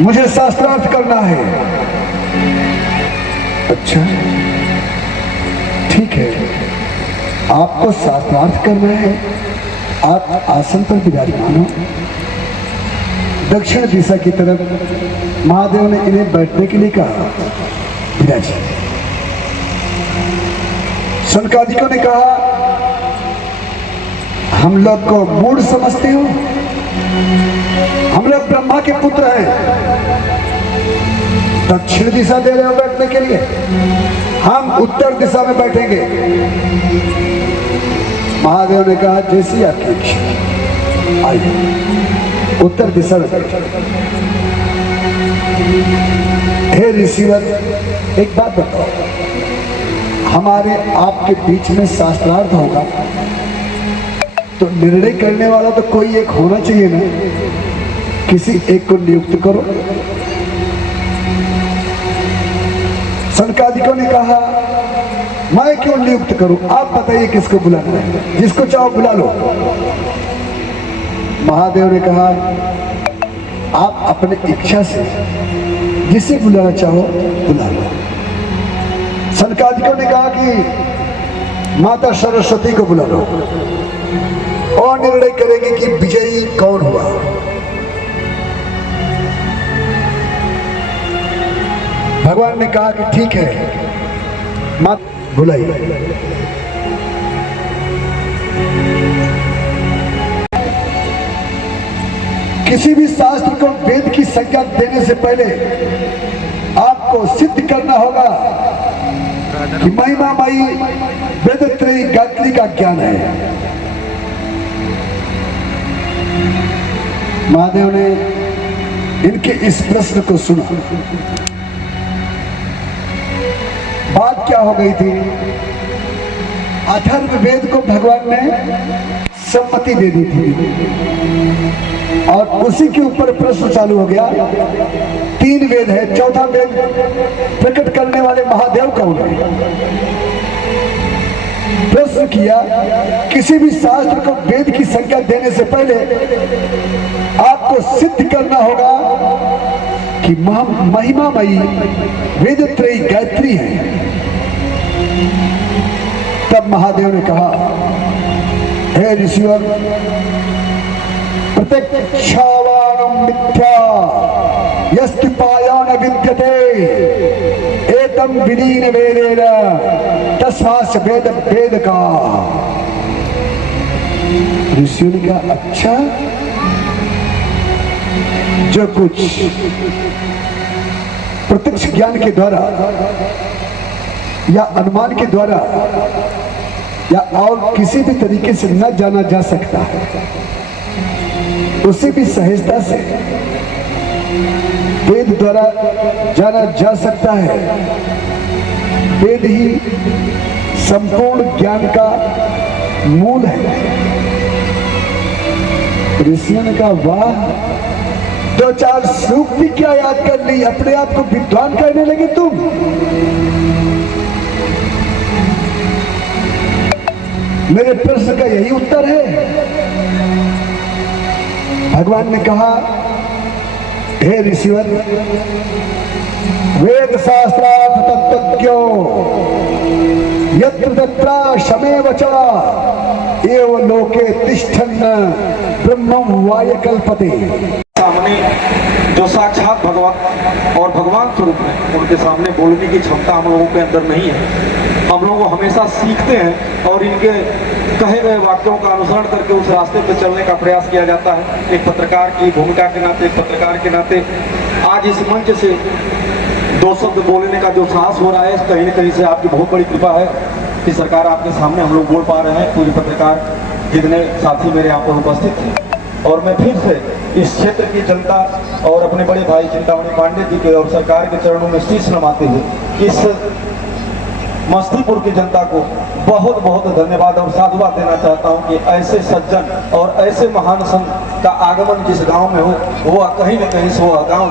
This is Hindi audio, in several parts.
मुझे शास्त्रार्थ करना है। अच्छा ठीक है, आपको शास्त्रार्थ करना है, आप आसन पर विराजमान हो। दक्षिण दिशा की तरफ महादेव ने इन्हें बैठने के लिए कहा, विराजिए। सनकादिकों ने कहा, हम लोग को मूढ़ समझते हो, हम लोग ब्रह्मा के पुत्र हैं, दक्षिण दिशा दे रहे हो बैठने के लिए, हम उत्तर दिशा में बैठेंगे। महादेव ने कहा, जैसी आपकी इच्छा, आइए उत्तर दिशा में बैठे। हे ऋषिवर, एक बात बताओ, हमारे आपके बीच में शास्त्रार्थ होगा तो निर्णय करने वाला तो कोई एक होना चाहिए ना, किसी एक को नियुक्त करो। सनकादिकों ने कहा, मैं क्यों नियुक्त करूं, आप बताइए किसको बुलाना है, जिसको चाहो बुला लो। महादेव ने कहा, आप अपने इच्छा से जिसे बुलाना चाहो बुला लो। सनकादिकों ने कहा कि माता सरस्वती को बुला लो और निर्णय करेंगे कि विजयी कौन हुआ। भगवान ने कहा कि ठीक है, माता बुलाइए। किसी भी शास्त्र को वेद की संज्ञा देने से पहले आपको सिद्ध करना होगा कि महिमामयी वेदत्रयी गायत्री का ज्ञान है। महादेव ने इनके इस प्रश्न को सुना। बात क्या हो गई थी, अथर्ववेद को भगवान ने सम्मति दे दी थी और उसी के ऊपर प्रश्न चालू हो गया। 3 वेद है, चौथा वेद प्रकट करने वाले महादेव कौन है। प्रश्न किया, किसी भी शास्त्र को वेद की संज्ञा देने से पहले आपको सिद्ध करना होगा कि महिमामयी वेदत्रयी गायत्री है। तब महादेव ने कहा, हे ऋषिवर, प्रत्यक्षावानम मिथ्या यस्तिपायान विद्यते एतम विलीन वेदेन तस्मात् वेद वेद का। ऋषियों ने कहा, अच्छा, जो कुछ प्रत्यक्ष ज्ञान के द्वारा या अनुमान के द्वारा या और किसी भी तरीके से न जाना जा सकता है, उसे भी सहजता से वेद द्वारा जाना जा सकता है। वेद ही संपूर्ण ज्ञान का मूल है। ऋषियों ने कहा, वाह, 2-4 सूक्ति क्या याद कर ली, अपने आप को विद्वान कहने लगे तुम। मेरे प्रश्न का यही उत्तर है। भगवान ने कहा, हे ऋषिवर, वेद शास्त्रार्थ तत्वज्ञो यत्र तत्र शमेव च एव लोके तिष्ठन् ब्रह्मं वाय कल्पते। सामने जो साक्षात भगवान और भगवान स्वरूप है, उनके सामने बोलने की क्षमता हम लोगों के अंदर नहीं है। हम लोग हमेशा सीखते हैं और इनके कहे गए वाक्यों का अनुसरण करके उस रास्ते पर चलने का प्रयास किया जाता है। एक पत्रकार की भूमिका के नाते, एक पत्रकार के नाते आज इस मंच से 2 शब्द बोलने का जो साहस हो रहा है, कहीं न कहीं से आपकी बहुत बड़ी कृपा है कि सरकार आपके सामने हम लोग बोल पा रहे हैं। पूरे पत्रकार जितने साथी मेरे यहाँ पर उपस्थित थे, और मैं फिर से इस क्षेत्र की जनता और अपने बड़े भाई चिंतामणि पांडे जी के और सरकार के चरणों में शीश नमाते हुए इस मस्तीपुर की जनता को बहुत बहुत धन्यवाद और साधुवाद देना चाहता हूं कि ऐसे सज्जन और ऐसे महान संत का आगमन जिस गांव में हो, वो कहीं न कहीं से वो गांव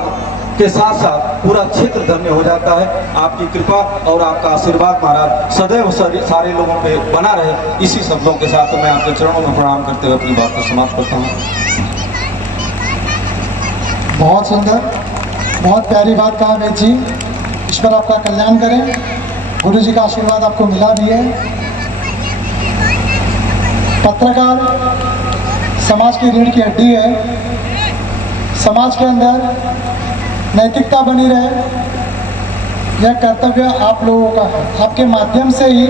के साथ साथ पूरा क्षेत्र धन्य हो जाता है। आपकी कृपा और आपका आशीर्वाद महाराज सदैव सारे लोगों पे बना रहे। इसी शब्दों के साथ मैं आपके चरणों में प्रणाम करते हुए अपनी बात को समाप्त करता हूँ। बहुत सुंदर। बहुत प्यारी बात कहा वेद जी। ईश्वर आपका कल्याण करें। गुरु जी का आशीर्वाद आपको मिला भी है। पत्रकार समाज की रीढ़ की हड्डी है। समाज के अंदर नैतिकता बनी रहे, यह कर्तव्य आप लोगों का है। आपके माध्यम से ही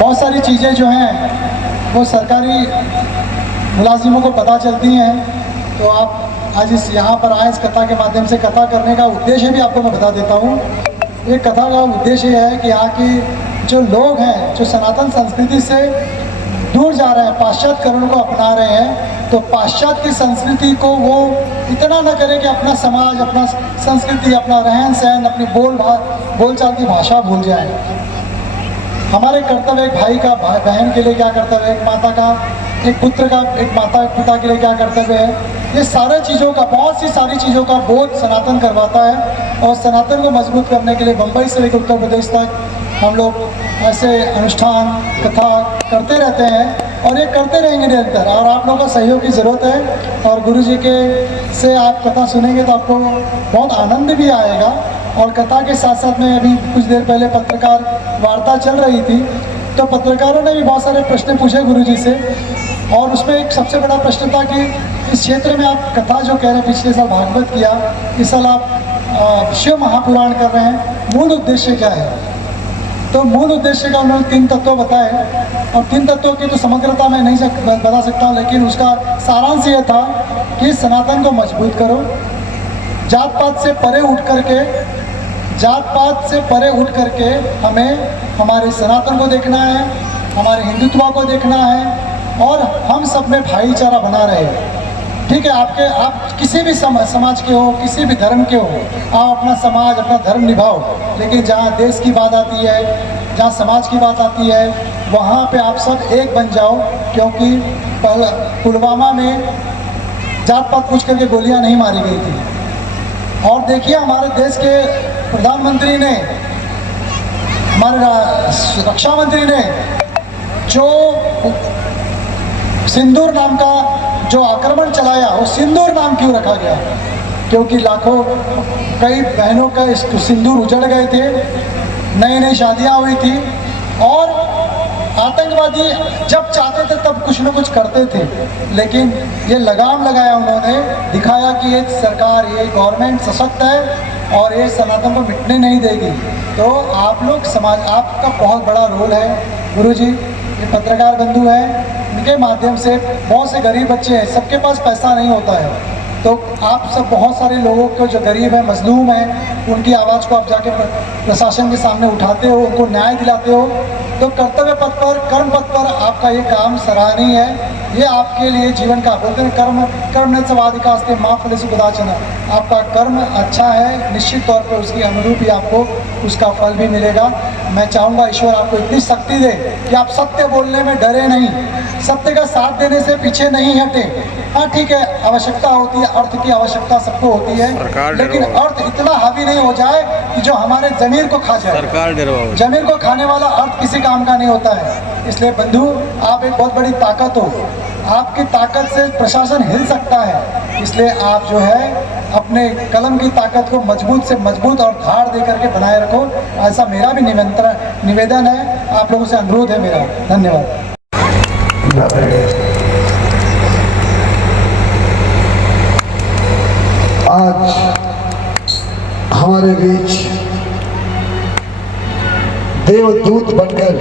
बहुत सारी चीज़ें जो हैं वो सरकारी मुलाजिमों को पता चलती हैं। तो आप आज इस यहाँ पर आए, इस कथा के माध्यम से कथा करने का उद्देश्य भी आपको मैं बता देता हूँ। ये कथा का उद्देश्य यह है कि यहाँ के जो लोग हैं, जो सनातन संस्कृति से दूर जा रहे हैं, पाश्चात्यकरण को अपना रहे हैं, तो पाश्चात्य की संस्कृति को वो इतना न करें कि अपना समाज, अपना संस्कृति, अपना रहन सहन, अपनी बोलचाल की भाषा भूल जाए। हमारे कर्तव्य एक भाई का बहन के लिए क्या कर्तव्य है, एक माता का, एक पुत्र का, एक माता पिता के लिए क्या कर्तव्य है, ये सारे चीज़ों का, बहुत सी सारी चीज़ों का बोध सनातन करवाता है। और सनातन को मजबूत करने के लिए बम्बई से लेकर उत्तर प्रदेश तक हम लोग ऐसे अनुष्ठान कथा करते रहते हैं और ये करते रहेंगे निरंतर। और आप लोगों का सहयोग की ज़रूरत है। और गुरु जी के से आप कथा सुनेंगे तो आपको बहुत आनंद भी आएगा। और कथा के साथ साथ में अभी कुछ देर पहले पत्रकार वार्ता चल रही थी, तो पत्रकारों ने भी बहुत सारे प्रश्न पूछे गुरु जी से। और उसमें एक सबसे बड़ा प्रश्न था कि इस क्षेत्र में आप कथा जो कह रहे हैं, पिछले साल भागवत किया, इस साल आप शिव महापुराण कर रहे हैं, मूल उद्देश्य क्या है? तो मूल उद्देश्य का उन्होंने 3 तत्व बताए। और 3 तत्वों की तो समग्रता मैं नहीं बता सकता, लेकिन उसका सारांश ये था कि सनातन को मजबूत करो, जात पात से परे उठ करके हमें हमारे सनातन को देखना है, हमारे हिंदुत्व को देखना है और हम सब में भाईचारा बना रहे। ठीक है, आप किसी भी समाज के हो, किसी भी धर्म के हो, आप अपना समाज, अपना धर्म निभाओ। लेकिन जहाँ देश की बात आती है, जहाँ समाज की बात आती है, वहाँ पे आप सब एक बन जाओ। क्योंकि पुलवामा में जात पात पूछ करके गोलियाँ नहीं मारी गई थी। और देखिए, हमारे देश के प्रधानमंत्री ने, हमारे रक्षा मंत्री ने जो सिंदूर नाम का जो आक्रमण चलाया, वो सिंदूर नाम क्यों रखा गया? क्योंकि लाखों, कई बहनों का सिंदूर उजड़ गए थे, नई नई शादियां हुई थी। और आतंकवादी जब चाहते थे तब कुछ न कुछ करते थे, लेकिन ये लगाम लगाया उन्होंने, दिखाया कि ये सरकार, ये गवर्नमेंट सशक्त है और ये सनातन को मिटने नहीं देगी। तो आप लोग समाज, आपका बहुत बड़ा रोल है गुरु जी। ये पत्रकार बंधु हैं, इनके माध्यम से बहुत से गरीब बच्चे हैं, सबके पास पैसा नहीं होता है, तो आप सब बहुत सारे लोगों को जो गरीब हैं, मजलूम हैं, उनकी आवाज़ को आप जाके प्रशासन के सामने उठाते हो, उनको न्याय दिलाते हो। तो कर्तव्य पथ पर, कर्म पथ पर आपका ये काम सराहनीय है। ये आपके लिए जीवन का, बोलते हैं कर्म न स्वाधिकास्ते माँ फलेषु कदाचन। आपका कर्म अच्छा है, निश्चित तौर पर उसकी अनुरूप ही आपको उसका फल भी मिलेगा। मैं चाहूँगा ईश्वर आपको इतनी शक्ति दे कि आप सत्य बोलने में डरे नहीं, सत्य का साथ देने से पीछे नहीं हटे। हाँ ठीक है, आवश्यकता होती है, अर्थ की आवश्यकता सबको होती है, लेकिन अर्थ इतना हावी नहीं हो जाए कि जो हमारे जमीर को खा जाए। जमीर को खाने वाला अर्थ किसी काम का नहीं होता है। इसलिए बंधु, आप एक बहुत बड़ी ताकत हो, आपकी ताकत से प्रशासन हिल सकता है। इसलिए आप जो है अपने कलम की ताकत को मजबूत से मजबूत और धार दे करके बनाए रखो, ऐसा मेरा भी निवेदन है, आप लोगों से अनुरोध है मेरा। धन्यवाद। आज हमारे बीच देवदूत बनकर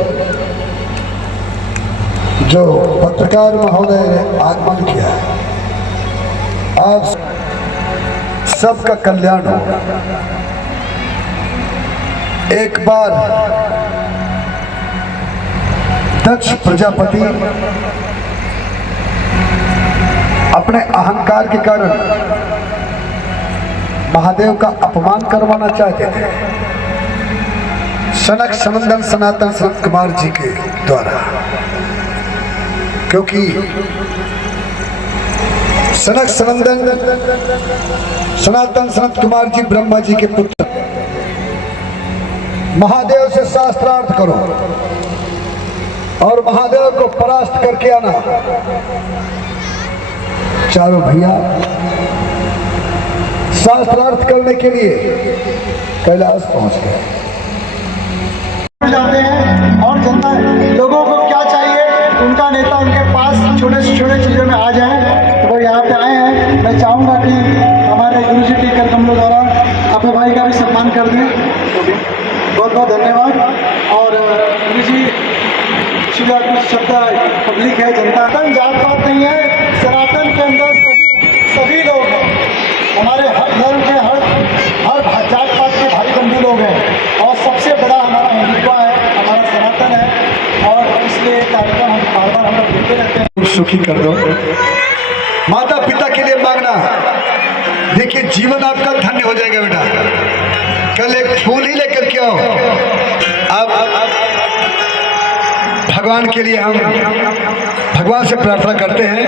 जो पत्रकार महोदय ने आगमन किया, आज सबका कल्याण हो। एक बार दक्ष प्रजापति अपने अहंकार के कारण महादेव का अपमान करवाना चाहते थे सनक सनंदन सनातन संत कुमार जी के द्वारा, क्योंकि सनक सनंदन सनातन संत कुमार जी ब्रह्मा जी के पुत्र। महादेव से शास्त्रार्थ करो और महादेव को परास्त करके आना। चारों भैया शास्त्रार्थ करने के लिए कैलाश पहुंच गए। जाते हैं और जनता लोगों को क्या चाहिए उनका नेता उनके पास छोटे से छोटे चीज़ों में आ जाए, तो वो यहाँ पे आए हैं। मैं चाहूँगा कि हमारे गुरु जी टीकर कमलों द्वारा अपने भाई का भी सम्मान कर दें। बहुत बहुत धन्यवाद। और गुरु जी शिला कुछ शब्द पब्लिक है, जनता जात पात नहीं है, सनातन के अंदर सभी लोग हैं, हमारे हर धर्म के हर जात पात के भाई बंधु लोग हैं। और सबसे बड़ा हमारा हिंदुत्व है, हमारा सनातन है, और इसलिए कार्यक्रम हम बार बार हम लोग देते रहते हैं। सुखी कर दो। माता पिता के लिए मांगना, देखिए जीवन आपका धन्य हो जाएगा बेटा। कल एक फूल ही लेकर के आओ। अब भगवान के लिए हम भगवान से प्रार्थना करते हैं।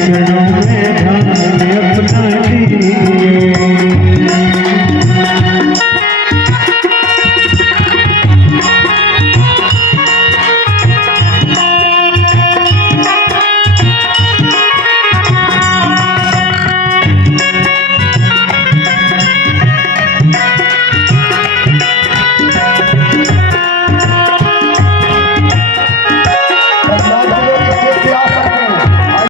चरणों में